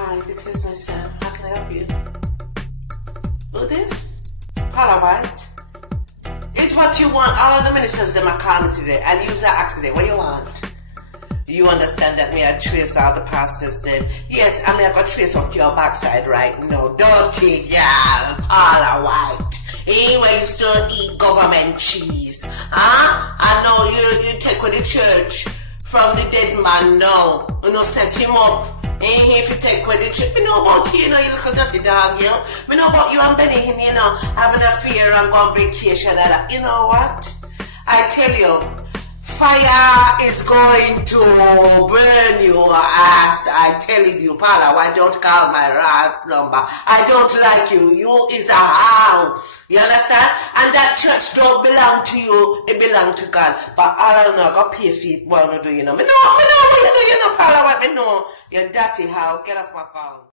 Hi, this is my son. How can I help you? Who this? Paula White. It's what you want. All of the ministers them are calling today and use that accident. What you want? You understand that me I trace all the pastors them? Yes, I mean I got trace up your backside right now. Dirty girl, Paula White. Hey, where you still eat government cheese. Huh? I know you take with the church from the dead man now. You know, set him up. Hey, if you take with the church. Me know about you, you know, you little dirty dog, you know. Me know about you and Benny, you know, having an affair and going on vacation and that. You know what? I tell you, fire is going to burn your ass. I telling you, Paula, why don't call my ass number? I don't like you. You is a hound. You understand? And that church don't belong to you. It belong to God. But all I know, I got pay for it. What I do, you know? Me know what you do, you know, Paula, what me know. You dirty how. Get off my phone.